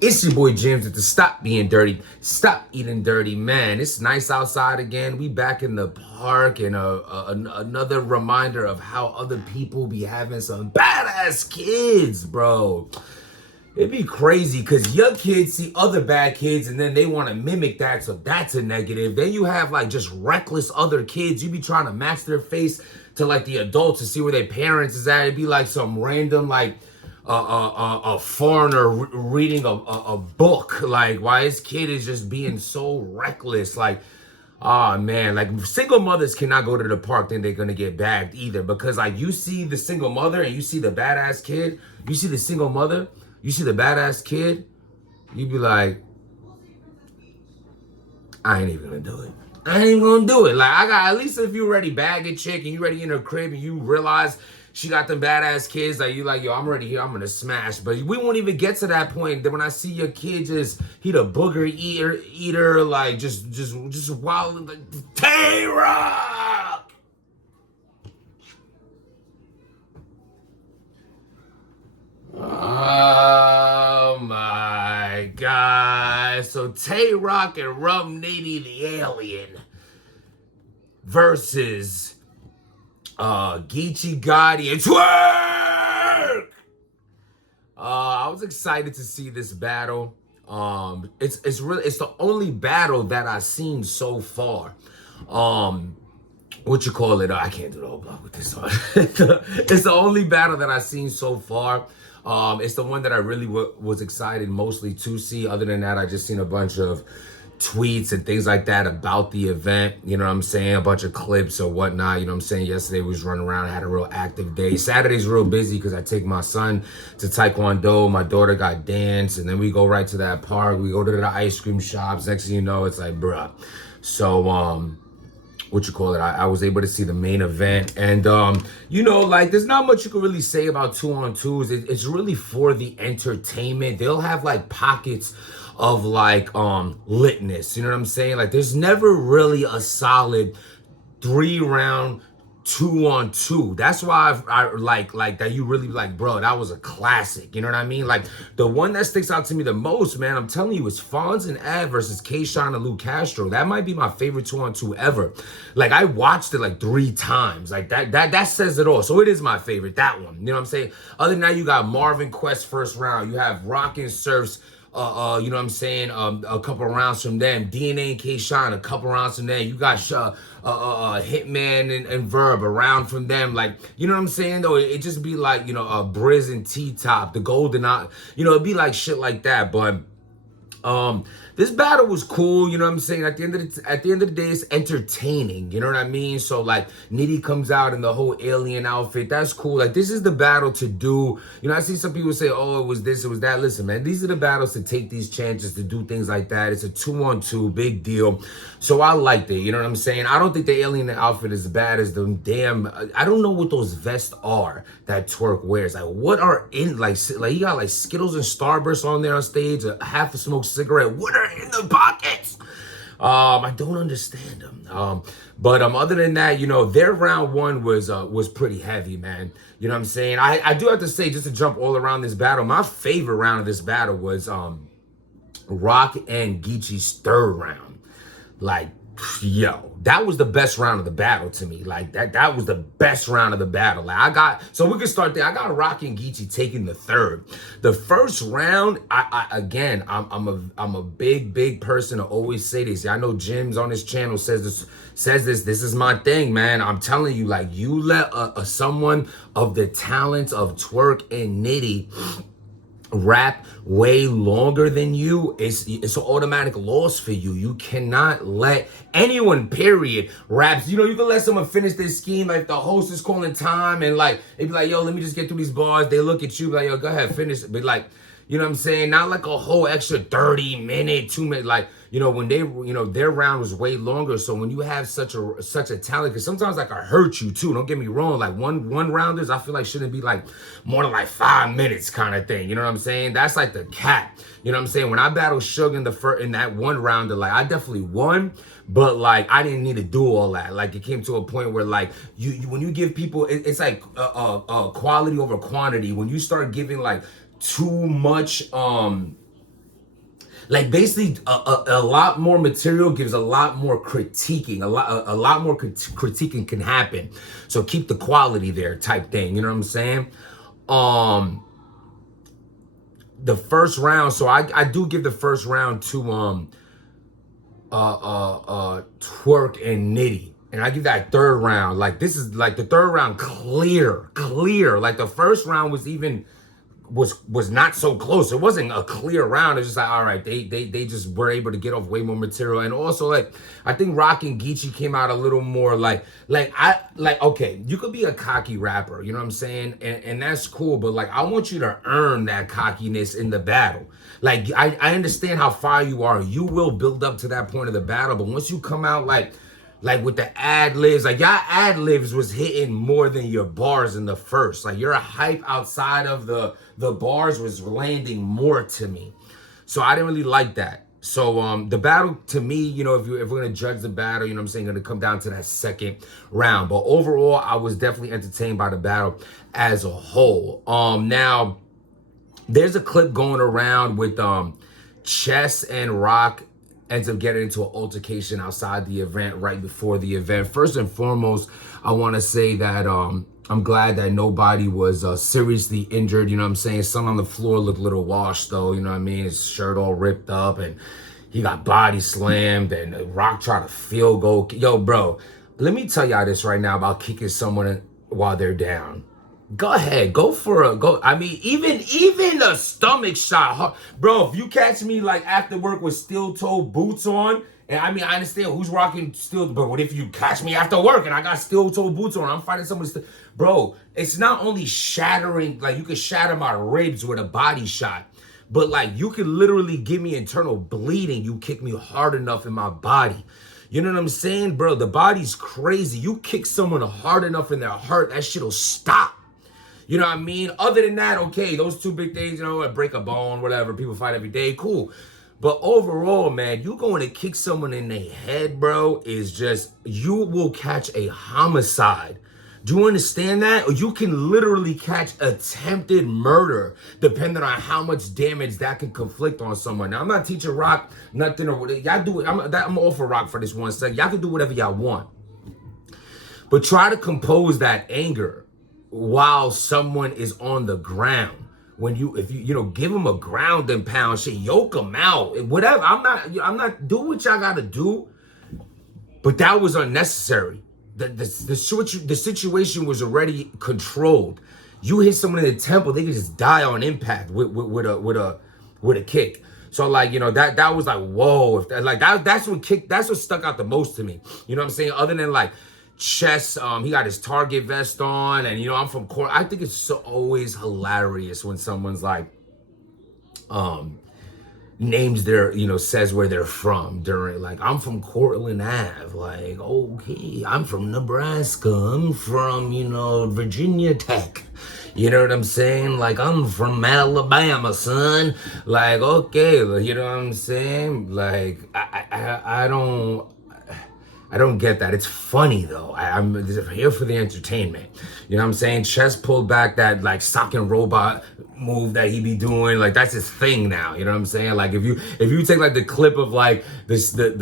It's your boy James with the Stop Being Dirty, Stop Eating Dirty. Man, it's nice outside again. We back in the park, and another reminder of how other people be having some badass kids, bro. It'd be crazy because your kids see other bad kids and then they want to mimic that, so that's a negative. Then you have like just reckless other kids. You be trying to match their face to like the adults to see where their parents is at. It'd be like some random like a foreigner reading a book, like why his kid is just being so reckless. Like, oh man, like single mothers cannot go to the park, then they're gonna get bagged either, because like you see the single mother and you see the badass kid, you see the single mother, you see the badass kid, you be like, I ain't even gonna do it. I ain't even gonna do it. Like, I got, at least if you already bag a chick and you ready in her crib and you realize she got them badass kids, like you like, yo, I'm already here, I'm gonna smash. But we won't even get to that point. Then when I see your kid just, he the booger eater, like just wild, like, twork. Oh my God. So twork and Rum Nitty the alien versus Geechi, Gotti, and twork. I was excited to see this battle. It's really, it's the only battle that I've seen so far. What you call it? I can't do the whole block with this on. It's the only battle that I've seen so far. It's the one that I really was excited mostly to see. Other than that, I just seen a bunch of tweets and things like that about the event, you know what I'm saying, a bunch of clips or whatnot, you know what I'm saying. Yesterday was running around, I had a real active day. Saturday's real busy because I take my son to Taekwondo, my daughter got dance, and then we go right to that park, we go to the ice cream shops. Next thing you know, it's like, bruh. So what you call it, I was able to see the main event, and you know, like there's not much you can really say about 2-on-2s. It's really for the entertainment. They'll have like pockets of like litness, you know what I'm saying? Like there's never really a solid 3-round 2-on-2. That's why I like that. You really like, bro, that was a classic, you know what I mean? Like the one that sticks out to me the most, man, I'm telling you, is Fonz and Ed versus K-Shine and Lou Castro. That might be my favorite 2-on-2 ever. Like I watched it like 3 times. Like that says it all. So it is my favorite, that one, you know what I'm saying? Other than that, you got Marvin Quest first round, you have Rock and Surf's you know what I'm saying, a couple rounds from them, DNA and K-Shine, a couple rounds from them. You got Hitman and Verb around from them. Like, you know what I'm saying, though? It just be like, you know, Briz and T-Top, the Golden Eye, you know, it'd be like shit like that. But this battle was cool, you know what I'm saying? At the end of the day, it's entertaining, you know what I mean? So like Nitty comes out in the whole alien outfit. That's cool. Like this is the battle to do. You know, I see some people say, oh, it was this, it was that. Listen, man, these are the battles to take these chances, to do things like that. It's a 2-on-2, big deal. So I liked it, you know what I'm saying? I don't think the alien outfit is as bad as the damn, I don't know what those vests are that Twork wears. Like what are in, like he got like Skittles and Starburst on there on stage, a half a smoked cigarette. What are in the pockets? I don't understand them. But other than that, you know, their round one was pretty heavy, man. You know what I'm saying? I do have to say, just to jump all around this battle, my favorite round of this battle was Rock and Geechi's third round. Like, yo, that was the best round of the battle to me. Like that was the best round of the battle. Like so we can start there. I got Rock and Geechi taking the third. The first round, I'm a big person to always say this. I know Jim's on his channel says this. This is my thing, man. I'm telling you, like, you let someone of the talents of Twork and Nitty rap way longer than you, it's an automatic loss for you. You cannot let anyone, period, raps. You know, you can let someone finish their scheme, like the host is calling time, and like they be like, yo, let me just get through these bars. They look at you like, yo, go ahead, finish it. But like, you know what I'm saying? Not like a whole extra 30-minute, 2-minute, like, you know, when they, you know, their round was way longer. So when you have such a talent, because sometimes like I hurt you too. Don't get me wrong. Like one rounders, I feel like shouldn't be like more than like 5 minutes kind of thing. You know what I'm saying? That's like the cap. You know what I'm saying? When I battled Suge in that one rounder, like I definitely won, but like I didn't need to do all that. Like it came to a point where like you when you give people, it's like quality over quantity. When you start giving like too much Like basically a lot more material gives a lot more critiquing, a lot more critiquing can happen. So keep the quality there type thing, you know what I'm saying? Um the first round, so I do give the first round to twerk and nitty. And I give that third round. Like this is like the third round clear. Like the first round was even was not so close. It wasn't a clear round. It's just like, all right, they just were able to get off way more material. And also like I think Rock and Geechi came out a little more like okay, you could be a cocky rapper, you know what I'm saying? And that's cool, but like I want you to earn that cockiness in the battle. Like I understand how far you are. You will build up to that point of the battle, but once you come out like with the ad libs, like y'all ad libs was hitting more than your bars in the first. Like your hype outside of the bars was landing more to me. So I didn't really like that. So the battle to me, you know, if we're gonna judge the battle, you know what I'm saying, gonna come down to that second round. But overall, I was definitely entertained by the battle as a whole. Now there's a clip going around with Chess and Rock ends up getting into an altercation outside the event, right before the event. First and foremost, I want to say that I'm glad that nobody was seriously injured. You know what I'm saying? Son on the floor looked a little washed though. You know what I mean? His shirt all ripped up and he got body slammed and Rock tried to field goal. Yo, bro, let me tell y'all this right now about kicking someone while they're down. Go ahead, go for a go. I mean, even a stomach shot, bro. If you catch me like after work with steel toe boots on, and I mean, I understand who's rocking steel, but what if you catch me after work and I got steel toe boots on? I'm fighting someone, bro. It's not only shattering, like you can shatter my ribs with a body shot, but like you can literally give me internal bleeding. You kick me hard enough in my body. You know what I'm saying, bro? The body's crazy. You kick someone hard enough in their heart, that shit'll stop. You know what I mean? Other than that, okay, those two big things, you know, break a bone, whatever, people fight every day, cool. But overall, man, you going to kick someone in the head, bro, is just, you will catch a homicide. Do you understand that? Or you can literally catch attempted murder, depending on how much damage that can conflict on someone. Now, I'm not teaching Rock nothing or whatever. Y'all do it. I'm all for Rock for this one second. Y'all can do whatever y'all want. But try to compose that anger while someone is on the ground. If you give them a ground and pound shit, yoke them out, whatever. I'm not doing what y'all gotta do, but that was unnecessary. The situation was already controlled. You hit someone in the temple, they could just die on impact with a kick. So like, that was like, whoa, that's what stuck out the most to me. You know what I'm saying? Other than like Chess, he got his Target vest on, and I'm from Court. I think it's always hilarious when someone's like, names their, says where they're from during, like, I'm from Cortland Ave, like, okay, I'm from Nebraska, I'm from, Virginia Tech. You know what I'm saying? Like, I'm from Alabama, son. Like, okay, you know what I'm saying? Like, I don't get that. It's funny though. I'm here for the entertainment. You know what I'm saying? Chess pulled back that like sock and robot move that he be doing. Like that's his thing now. You know what I'm saying? Like if you take like the clip of like this the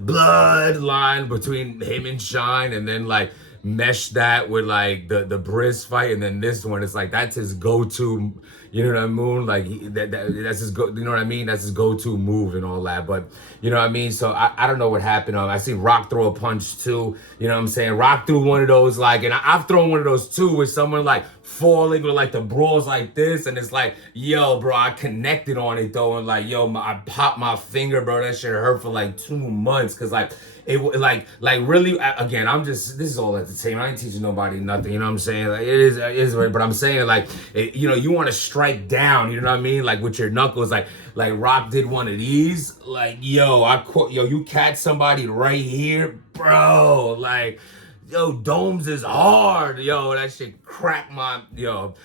bloodline between him and Shine, and then like mesh that with like the Briz fight, and then this one, it's like that's his go-to. You know what I mean? Like that's his go. You know what I mean? That's his go-to move and all that. But you know what I mean? So I don't know what happened. I see Rock throw a punch too. You know what I'm saying? Rock threw one of those like, and I've thrown one of those too with someone like falling with like the brawls like this, and it's like, yo, bro, I connected on it though, and like, yo, I popped my finger, bro. That shit hurt for like 2 months, cause like it like really, again, this is all entertainment. I ain't teaching nobody nothing. You know what I'm saying? Like it is, but I'm saying like, you want to strike down. You know what I mean? Like with your knuckles, like Rock did one of these. Like you catch somebody right here, bro. Like. Yo, domes is hard. Yo, that shit cracked my,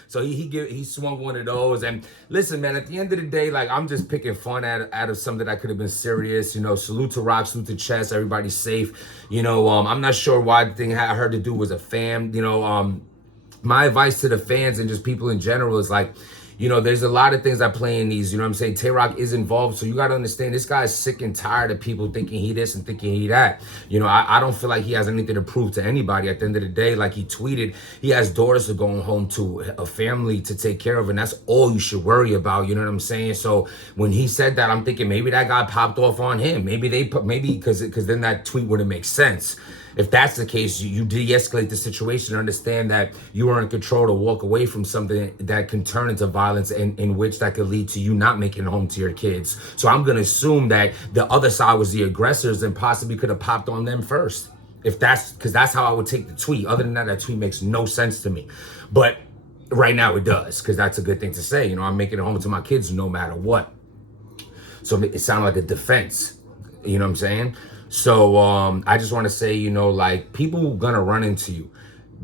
So he swung one of those. And listen, man, at the end of the day, like I'm just picking fun out of something that could have been serious. Salute to Rock, salute to Chess. Everybody's safe. I'm not sure why the thing I heard to do was a fan. My advice to the fans and just people in general is like, you know, there's a lot of things that play in these, you know what I'm saying? Tay-Roc is involved, so you got to understand this guy's sick and tired of people thinking he this and thinking he that. You know, I don't feel like he has anything to prove to anybody. At the end of the day, like he tweeted, he has daughters to go home to, a family to take care of, and that's all you should worry about, you know what I'm saying? So when he said that, I'm thinking maybe that guy popped off on him. Maybe because then that tweet wouldn't make sense. If that's the case, you de-escalate the situation and understand that you are in control to walk away from something that can turn into violence, in which that could lead to you not making it home to your kids. So I'm going to assume that the other side was the aggressors and possibly could have popped on them first. If that's, because that's how I would take the tweet. Other than that, that tweet makes no sense to me. But right now it does, because that's a good thing to say. You know, I'm making it home to my kids no matter what. So it sounded like a defense. You know what I'm saying? So I just want to say, you know, like, people gonna run into you.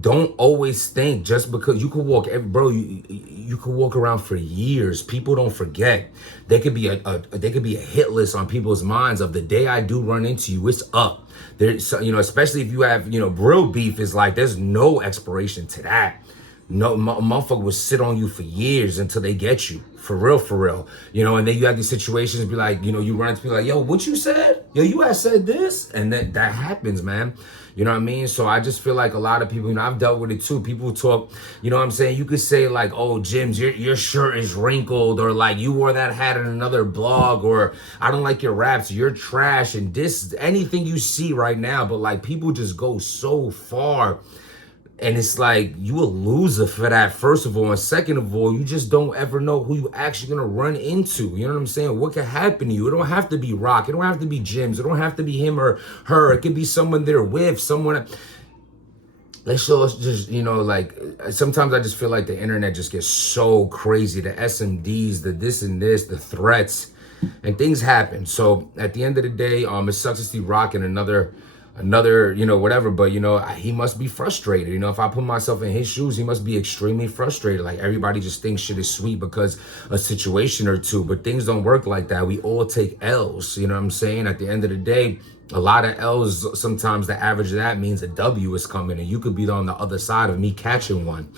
Don't always think just because you could walk, bro. You could walk around for years. People don't forget. There could be a hit list on people's minds of the day I do run into you. It's up. There's, you know, especially if you have, you know, real beef is like there's no expiration to that. No, motherfucker will sit on you for years until they get you. For real. You know, and then you have these situations be like, you know, you run into people like, yo, what you said? Yo, you had said this? And that happens, man. You know what I mean? So I just feel like a lot of people, you know, I've dealt with it too. People talk, you know what I'm saying? You could say like, oh, Jims, your shirt is wrinkled, or like you wore that hat in another blog, or I don't like your raps, you're trash, and this, anything you see right now. But like, people just go so far. And it's like, you a loser for that, first of all. And second of all, you just don't ever know who you actually gonna run into. You know what I'm saying? What could happen to you? It don't have to be Rock. It don't have to be Jims. It don't have to be him or her. It could be someone they're with, someone. Let's just, you know, like, sometimes I just feel like the internet just gets so crazy. The SMDs, the this and this, the threats, and things happen. So at the end of the day, it sucks to see Rock in another, you know, whatever, but, you know, he must be frustrated. You know, if I put myself in his shoes, he must be extremely frustrated. Like, everybody just thinks shit is sweet because a situation or two, but things don't work like that. We all take L's, you know what I'm saying? At the end of the day, a lot of L's, sometimes the average of that means a W is coming, and you could be on the other side of me catching one.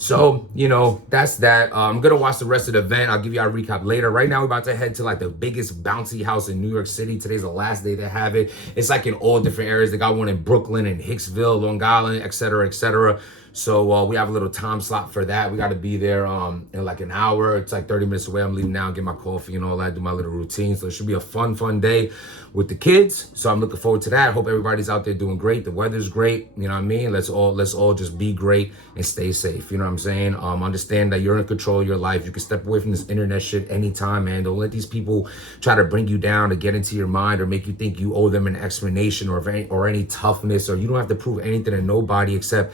So, you know, that's that. I'm going to watch the rest of the event. I'll give you a recap later. Right now, we're about to head to like the biggest bouncy house in New York City. Today's the last day they have it. It's like in all different areas. They got one in Brooklyn and Hicksville, Long Island, et cetera, et cetera. So we have a little time slot for that. We got to be there in like an hour. It's like 30 minutes away. I'm leaving now, get my coffee and all that, do my little routine. So it should be a fun day with the kids. So I'm looking forward to that. Hope everybody's out there doing great. The weather's great. You know what I mean? Let's all just be great and stay safe. You know what I'm saying? Understand that you're in control of your life. You can step away from this internet shit anytime, man. Don't let these people try to bring you down to get into your mind or make you think you owe them an explanation or any toughness, or you don't have to prove anything to nobody except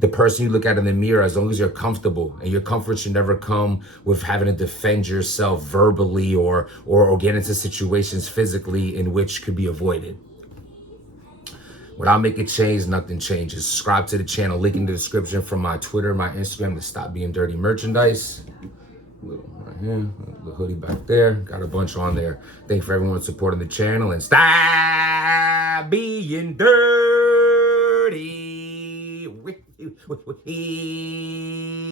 the person you look at in the mirror. As long as you're comfortable, and your comfort should never come with having to defend yourself verbally or get into situations physically in which could be avoided. Without making change, nothing changes. Subscribe to the channel, link in the description from my Twitter, my Instagram, to Stop Being Dirty merchandise. Little right here, the hoodie back there, got a bunch on there. Thank you for everyone supporting the channel, and stop being dirty.